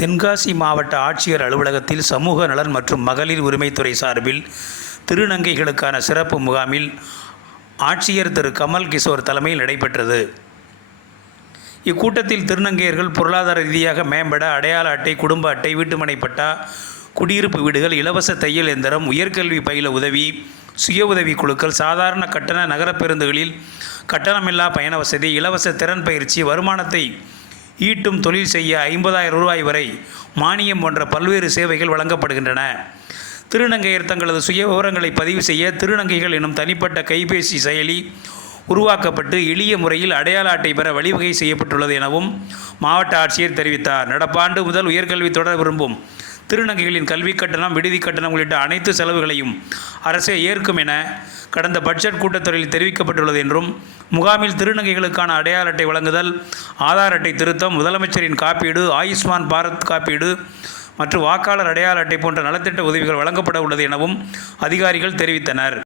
தென்காசி மாவட்ட ஆட்சியர் அலுவலகத்தில் சமூக நலன் மற்றும் மகளிர் உரிமைத்துறை சார்பில் திருநங்கைகளுக்கான சிறப்பு முகாமில் ஆட்சியர் திரு. கமல் கிஷோர் தலைமையில் நடைபெற்றது. இக்கூட்டத்தில் திருநங்கையர்கள் பொருளாதார ரீதியாக மேம்பட அடையாள அட்டை குடும்ப அட்டை வீட்டுமனை பட்டா குடியிருப்பு வீடுகள் இலவச தையல் எந்திரம் உயர்கல்வி பயில உதவி சுய உதவி குழுக்கள் சாதாரண கட்டண நகரப் பேருந்துகளில் கட்டணமில்லா பயண வசதி இலவச திறன் பயிற்சி வருமானத்தை ஈட்டும் தொழில் செய்ய ஐம்பதாயிரம் ரூபாய் வரை மானியம் போன்ற பல்வேறு சேவைகள் வழங்கப்படுகின்றன. திருநங்கையர் தங்களது சுய விவரங்களை பதிவு செய்ய திருநங்கைகள் எனும் தனிப்பட்ட கைபேசி செயலி உருவாக்கப்பட்டு எளிய முறையில் அடையாள அட்டை பெற வழிவகை செய்யப்பட்டுள்ளது எனவும் மாவட்ட ஆட்சியர் தெரிவித்தார். நடப்பாண்டு முதல் உயர்கல்வி தொடர விரும்பும் திருநங்கைகளின் கல்வி கட்டணம் விடுதி கட்டணம் உள்ளிட்ட அனைத்து செலவுகளையும் அரசே ஏற்கும் என கடந்த பட்ஜெட் கூட்டத்தொடரில் தெரிவிக்கப்பட்டுள்ளது என்றும் முகாமில் திருநங்கைகளுக்கான அடையாள அட்டை வழங்குதல் ஆதார் அட்டை திருத்தம் முதலமைச்சரின் காப்பீடு ஆயுஷ்மான் பாரத் காப்பீடு மற்றும் வாக்காளர் அடையாள அட்டை போன்ற நலத்திட்ட உதவிகள் வழங்கப்பட உள்ளது எனவும் அதிகாரிகள் தெரிவித்தனர்.